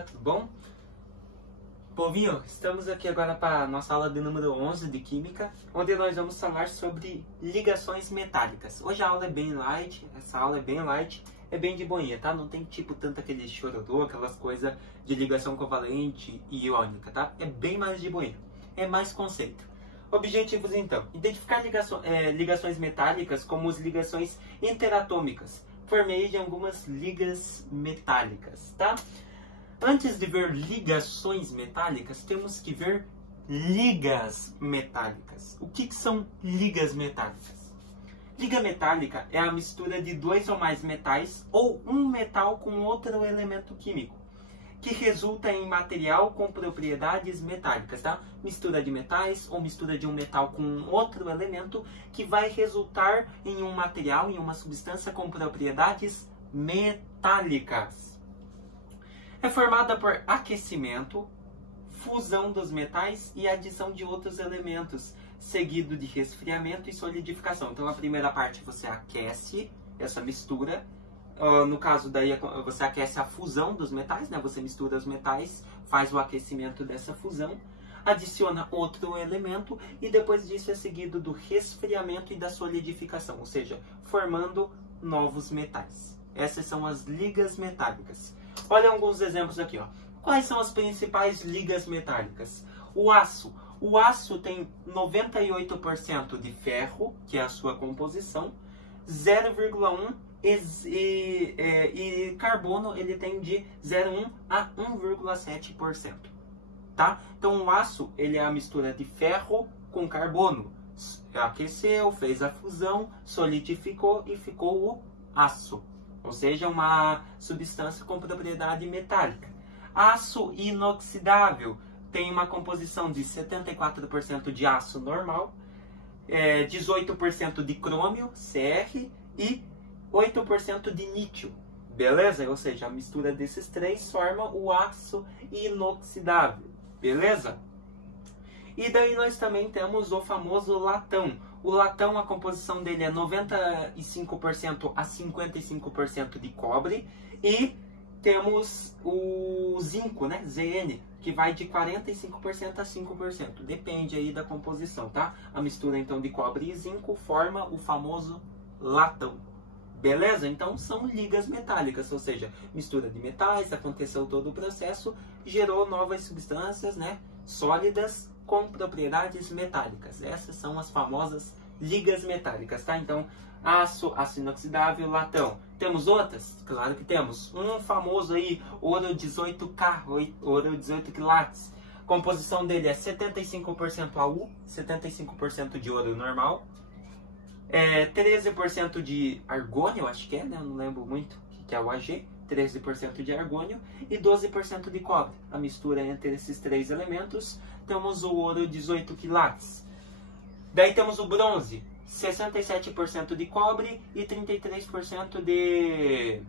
galera, tudo bom? Povinho, estamos aqui agora para a nossa aula de número 11 de Química, onde nós vamos falar sobre ligações metálicas. Hoje a aula é bem light, é bem de boinha, tá? Não tem tipo tanto aquele chororô, aquelas coisas de ligação covalente e iônica, tá? É bem mais de boinha, é mais conceito. Objetivos então, identificar ligações metálicas como as ligações interatômicas, por meio de algumas ligas metálicas, tá? Antes de ver ligações metálicas, temos que ver ligas metálicas. O que são ligas metálicas? Liga metálica é a mistura de dois ou mais metais ou um metal com outro elemento químico, que resulta em material com propriedades metálicas, tá? Mistura de metais ou mistura de um metal com outro elemento que vai resultar em um material, em uma substância com propriedades metálicas. É formada por aquecimento, fusão dos metais e adição de outros elementos, seguido de resfriamento e solidificação. Então a primeira parte você aquece essa mistura. No caso daí você aquece a fusão dos metais, né? Você mistura os metais, faz o aquecimento dessa fusão, adiciona outro elemento e depois disso é seguido do resfriamento e da solidificação, ou seja, formando novos metais. Essas são as ligas metálicas. Olha alguns exemplos aqui, ó. Quais são as principais ligas metálicas? O aço. O aço tem 98% de ferro, que é a sua composição, 0,1% e carbono ele tem de 0,1 a 1,7%, tá? Então o aço ele é a mistura de ferro com carbono. Aqueceu, fez a fusão, solidificou e ficou o aço, ou seja, uma substância com propriedade metálica. Aço inoxidável tem uma composição de 74% de aço normal, 18% de crômio, Cr, e 8% de níquel, beleza? Ou seja, a mistura desses três forma o aço inoxidável, beleza? E daí nós também temos o famoso latão. O latão, a composição dele é 95% a 55% de cobre. E temos o zinco, né? Zn, que vai de 45% a 5%. Depende aí da composição, tá? A mistura então de cobre e zinco forma o famoso latão. Beleza? Então são ligas metálicas, ou seja, mistura de metais, aconteceu todo o processo, gerou novas substâncias, né? Sólidas com propriedades metálicas. Essas são as famosas ligas metálicas, tá? Então, aço, aço inoxidável, latão. Temos outras? Claro que temos. Um famoso aí, ouro 18K, ouro 18 quilates. Composição dele é 75% AU, 75% de ouro normal, 13% de argônio, acho que é, né? Eu não lembro muito o que é o Ag. 13% de argônio e 12% de cobre. A mistura entre esses três elementos, temos o ouro 18 quilates. Daí temos o bronze, 67% de cobre e 33% de...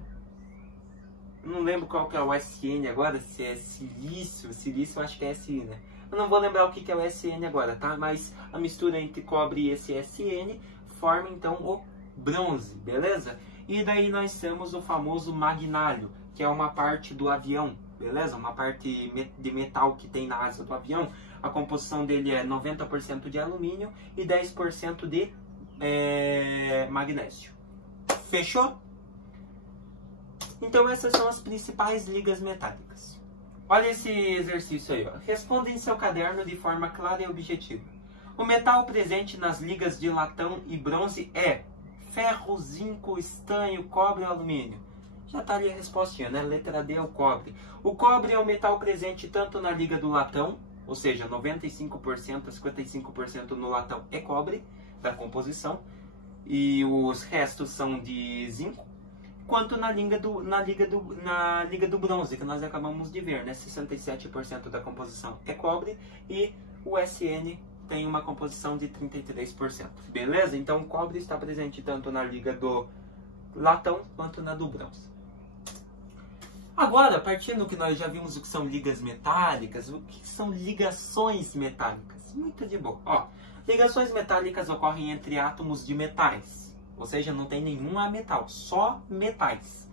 Não lembro qual que é o SN agora, se é silício. Silício eu acho que é SI, né? Eu não vou lembrar o que é o SN agora, tá? Mas a mistura entre cobre e esse SN forma então o bronze, beleza? E daí nós temos o famoso magnálio, que é uma parte do avião, beleza? Uma parte de metal que tem na asa do avião. A composição dele é 90% de alumínio e 10% de magnésio. Fechou? Então essas são as principais ligas metálicas. Olha esse exercício aí, ó. Responda em seu caderno de forma clara e objetiva. O metal presente nas ligas de latão e bronze é ferro, zinco, estanho, cobre e alumínio. Já está ali a respostinha, né? Letra D é o cobre. O cobre é o metal presente tanto na liga do latão, ou seja, 95% a 55% no latão é cobre, da composição, e os restos são de zinco, quanto na liga do bronze, que nós acabamos de ver, né? 67% da composição é cobre e o SN tem uma composição de 33%. Beleza? Então o cobre está presente tanto na liga do latão quanto na do bronze. Agora, partindo do que nós já vimos o que são ligas metálicas, o que são ligações metálicas? Muito de boa. Ó, ligações metálicas ocorrem entre átomos de metais, ou seja, não tem nenhum ametal, só metais,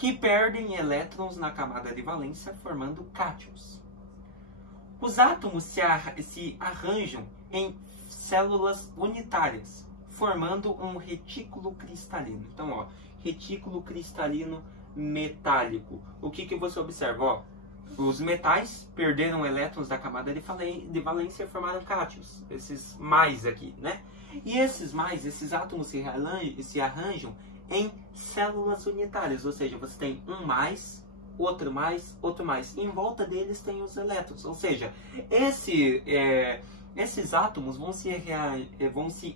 que perdem elétrons na camada de valência, formando cátions. Os átomos se arranjam em células unitárias, formando um retículo cristalino. Então, ó, retículo cristalino metálico. O que você observa? Ó, os metais perderam elétrons da camada de valência e formaram cátions. Esses mais aqui, né? E esses átomos se arranjam em células unitárias, ou seja, você tem um mais, outro mais, outro mais. E em volta deles tem os elétrons, ou seja, esses átomos vão se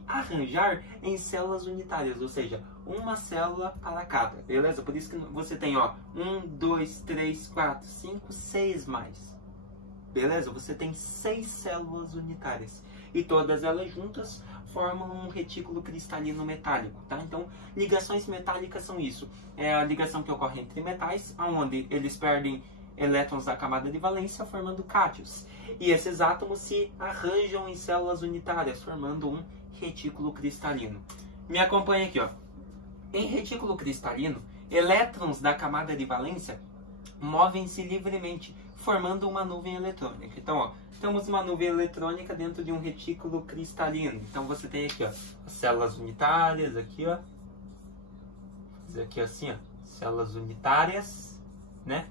arranjar em células unitárias, ou seja, uma célula para cada, beleza? Por isso que você tem, ó, 1, 2, 3, 4, 5, 6 mais, beleza? Você tem 6 células unitárias e todas elas juntas formam um retículo cristalino metálico, tá? Então, ligações metálicas são isso. É a ligação que ocorre entre metais, onde eles perdem elétrons da camada de valência, formando cátions. E esses átomos se arranjam em células unitárias, formando um retículo cristalino. Me acompanha aqui, ó. Em retículo cristalino, elétrons da camada de valência movem-se livremente, formando uma nuvem eletrônica. Então, ó, temos uma nuvem eletrônica dentro de um retículo cristalino. Então, você tem aqui, ó, as células unitárias, aqui, ó. Vou fazer aqui assim, ó, células unitárias, né?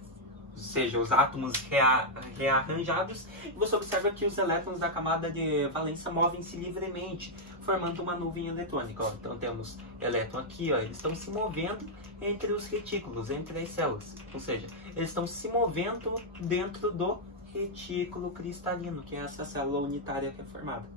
Ou seja, os átomos rearranjados. E você observa que os elétrons da camada de valência movem-se livremente, formando uma nuvem eletrônica. Ó, então, temos elétron aqui, ó, eles estão se movendo entre os retículos, entre as células. Ou seja, eles estão se movendo dentro do retículo cristalino, que é essa célula unitária que é formada.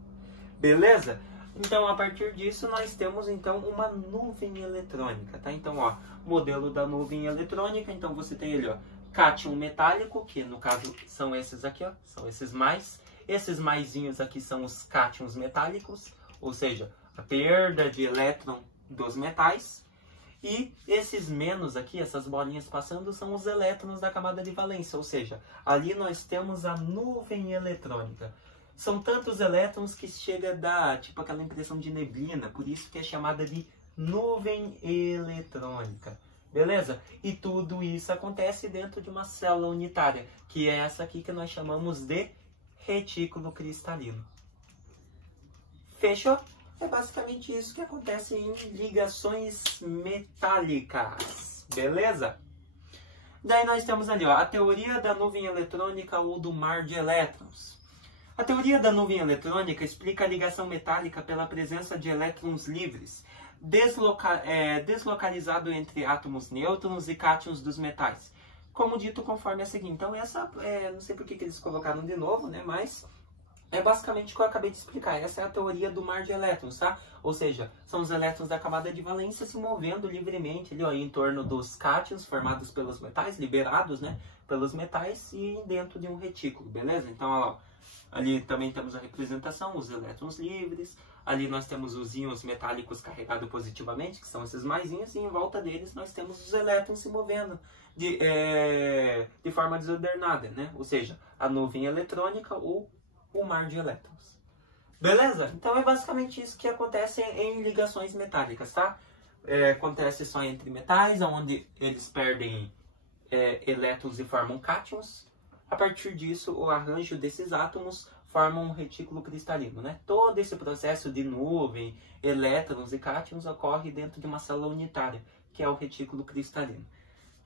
Beleza? Então, a partir disso, nós temos, então, uma nuvem eletrônica, tá? Então, ó, modelo da nuvem eletrônica. Então, você tem ele, ó, cátion metálico, que no caso são esses aqui, ó, são esses mais. Esses maisinhos aqui são os cátions metálicos, ou seja, a perda de elétron dos metais. E esses menos aqui, essas bolinhas passando, são os elétrons da camada de valência, ou seja, ali nós temos a nuvem eletrônica. São tantos elétrons que chega a dar, tipo, aquela impressão de neblina, por isso que é chamada de nuvem eletrônica. Beleza? E tudo isso acontece dentro de uma célula unitária, que é essa aqui que nós chamamos de retículo cristalino. Fechou? É basicamente isso que acontece em ligações metálicas. Beleza? Daí nós temos ali, ó, a teoria da nuvem eletrônica ou do mar de elétrons. A teoria da nuvem eletrônica explica a ligação metálica pela presença de elétrons livres, deslocalizado entre átomos nêutrons e cátions dos metais. Como dito conforme a seguir. Então essa, não sei por que eles colocaram de novo, né, mas é basicamente o que eu acabei de explicar. Essa é a teoria do mar de elétrons, tá? Ou seja, são os elétrons da camada de valência se movendo livremente ali, ó, em torno dos cátions formados pelos metais, liberados, né, pelos metais e dentro de um retículo, beleza? Então, ó, ali também temos a representação, os elétrons livres. Ali nós temos os íons metálicos carregados positivamente, que são esses maisinhos, e em volta deles nós temos os elétrons se movendo de forma desordenada, né? Ou seja, a nuvem eletrônica ou o mar de elétrons. Beleza? Então é basicamente isso que acontece em ligações metálicas, tá? Acontece só entre metais, onde eles perdem elétrons e formam cátions. A partir disso, o arranjo desses átomos forma um retículo cristalino, né? Todo esse processo de nuvem, elétrons e cátions ocorre dentro de uma célula unitária, que é o retículo cristalino.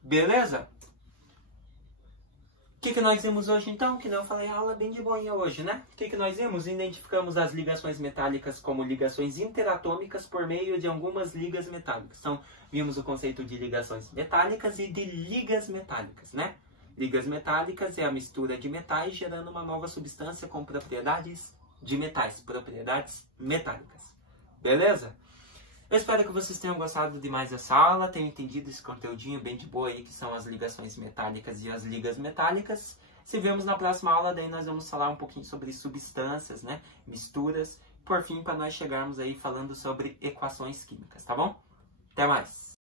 Beleza? O que nós vimos hoje então? Que eu falei, aula bem de boinha hoje, né? O que nós vimos? Identificamos as ligações metálicas como ligações interatômicas por meio de algumas ligas metálicas. Então, vimos o conceito de ligações metálicas e de ligas metálicas, né? Ligas metálicas é a mistura de metais gerando uma nova substância com propriedades de metais, propriedades metálicas. Beleza? Eu espero que vocês tenham gostado de mais essa aula, tenham entendido esse conteúdinho bem de boa aí, que são as ligações metálicas e as ligas metálicas. Se vemos na próxima aula, daí nós vamos falar um pouquinho sobre substâncias, né? Misturas. Por fim, para nós chegarmos aí falando sobre equações químicas, tá bom? Até mais!